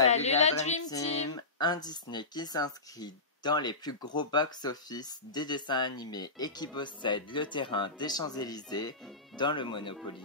Salut la Dream Team! Un Disney qui s'inscrit dans les plus gros box-office des dessins animés et qui possède le terrain des Champs-Élysées dans le Monopoly.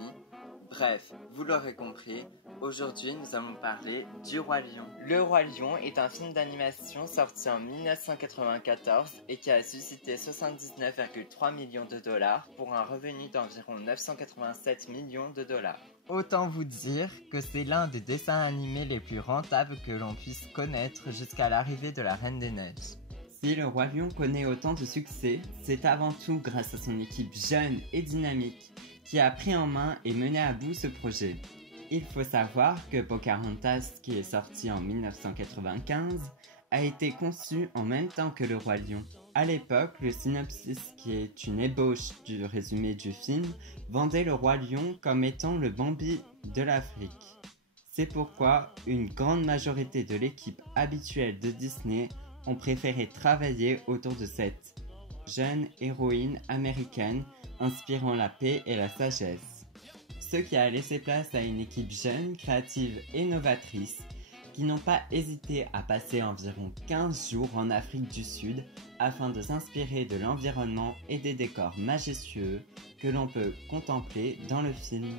Bref, vous l'aurez compris, aujourd'hui nous allons parler du Roi Lion. Le Roi Lion est un film d'animation sorti en 1994 et qui a suscité 79,3 millions de dollars pour un revenu d'environ 987 millions de dollars. Autant vous dire que c'est l'un des dessins animés les plus rentables que l'on puisse connaître jusqu'à l'arrivée de la Reine des Neiges. Si le Roi Lion connaît autant de succès, c'est avant tout grâce à son équipe jeune et dynamique qui a pris en main et mené à bout ce projet. Il faut savoir que Pocahontas, qui est sorti en 1995, a été conçu en même temps que le Roi Lion. À l'époque, le synopsis, qui est une ébauche du résumé du film, vendait le Roi Lion comme étant le Bambi de l'Afrique. C'est pourquoi une grande majorité de l'équipe habituelle de Disney ont préféré travailler autour de cette jeune héroïne américaine inspirant la paix et la sagesse. Ce qui a laissé place à une équipe jeune, créative et novatrice qui n'ont pas hésité à passer environ 15 jours en Afrique du Sud afin de s'inspirer de l'environnement et des décors majestueux que l'on peut contempler dans le film.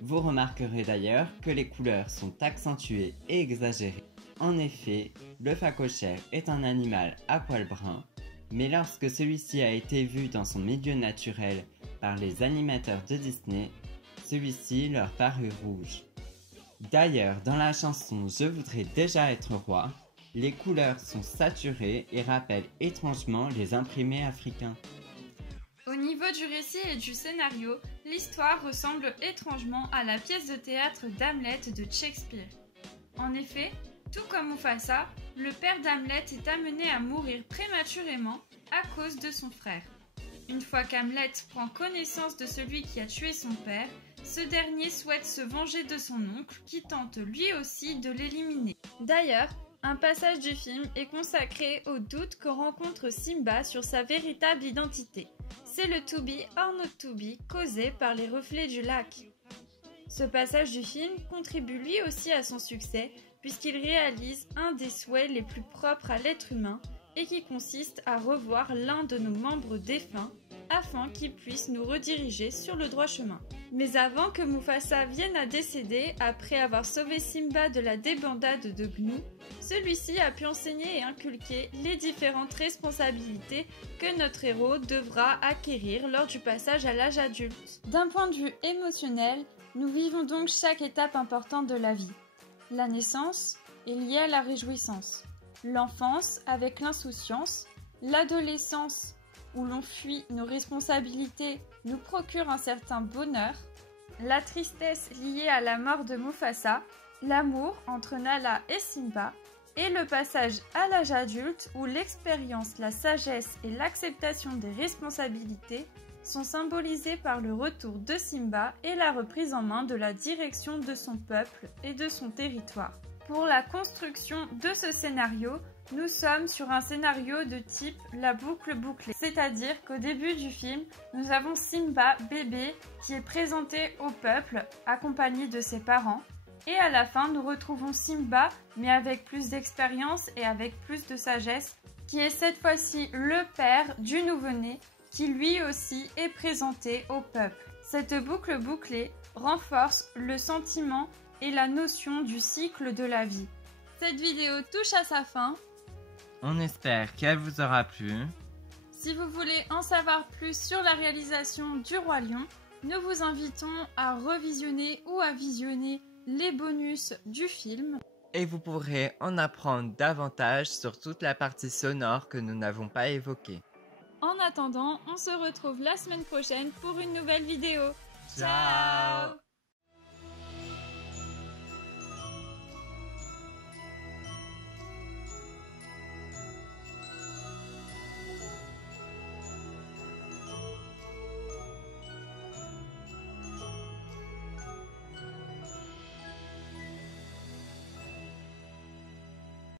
Vous remarquerez d'ailleurs que les couleurs sont accentuées et exagérées. En effet, le phacochère est un animal à poil brun, mais lorsque celui-ci a été vu dans son milieu naturel par les animateurs de Disney, celui-ci leur parut rouge. D'ailleurs, dans la chanson « Je voudrais déjà être roi », les couleurs sont saturées et rappellent étrangement les imprimés africains. Au niveau du récit et du scénario, l'histoire ressemble étrangement à la pièce de théâtre d'Hamlet de Shakespeare. En effet, tout comme Mufasa, le père d'Hamlet est amené à mourir prématurément à cause de son frère. Une fois qu'Hamlet prend connaissance de celui qui a tué son père, ce dernier souhaite se venger de son oncle qui tente lui aussi de l'éliminer. D'ailleurs, un passage du film est consacré au doute que rencontre Simba sur sa véritable identité. C'est le to be or not to be causé par les reflets du lac. Ce passage du film contribue lui aussi à son succès puisqu'il réalise un des souhaits les plus propres à l'être humain et qui consiste à revoir l'un de nos membres défunts afin qu'il puisse nous rediriger sur le droit chemin. Mais avant que Mufasa vienne à décéder, après avoir sauvé Simba de la débandade de Gnou, celui-ci a pu enseigner et inculquer les différentes responsabilités que notre héros devra acquérir lors du passage à l'âge adulte. D'un point de vue émotionnel, nous vivons donc chaque étape importante de la vie. La naissance est liée à la réjouissance, l'enfance avec l'insouciance, l'adolescence où l'on fuit nos responsabilités nous procure un certain bonheur, la tristesse liée à la mort de Mufasa, l'amour entre Nala et Simba, et le passage à l'âge adulte où l'expérience, la sagesse et l'acceptation des responsabilités sont symbolisés par le retour de Simba et la reprise en main de la direction de son peuple et de son territoire. Pour la construction de ce scénario, nous sommes sur un scénario de type la boucle bouclée. C'est-à-dire qu'au début du film, nous avons Simba, bébé, qui est présenté au peuple, accompagné de ses parents. Et à la fin, nous retrouvons Simba, mais avec plus d'expérience et avec plus de sagesse, qui est cette fois-ci le père du nouveau-né, qui lui aussi est présenté au peuple. Cette boucle bouclée renforce le sentiment et la notion du cycle de la vie. Cette vidéo touche à sa fin. On espère qu'elle vous aura plu. Si vous voulez en savoir plus sur la réalisation du Roi Lion, nous vous invitons à revisionner ou à visionner les bonus du film. Et vous pourrez en apprendre davantage sur toute la partie sonore que nous n'avons pas évoquée. En attendant, on se retrouve la semaine prochaine pour une nouvelle vidéo. Ciao!